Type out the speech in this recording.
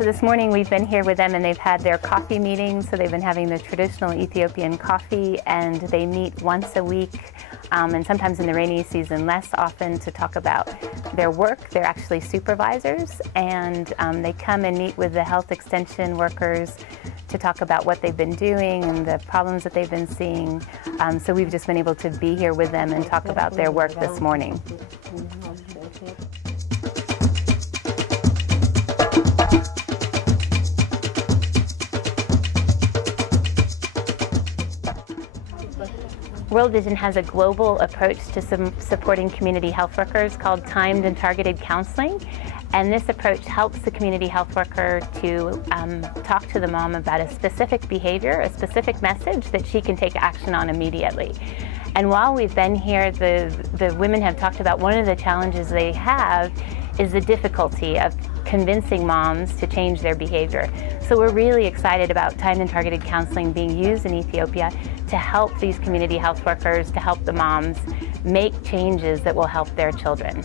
So this morning we've been here with them and they've had their coffee meetings. So they've been having the traditional Ethiopian coffee, and they meet once a week and sometimes in the rainy season less often to talk about their work. They're actually supervisors, and they come and meet with the health extension workers to talk about what they've been doing and the problems that they've been seeing. So we've just been able to be here with them and talk about their work this morning. World Vision has a global approach to supporting community health workers called timed and targeted counseling. And this approach helps the community health worker to talk to the mom about a specific behavior, a specific message that she can take action on immediately. And while we've been here, the women have talked about one of the challenges they have is the difficulty of convincing moms to change their behavior. So we're really excited about timed and targeted counseling being used in Ethiopia to help these community health workers, to help the moms make changes that will help their children.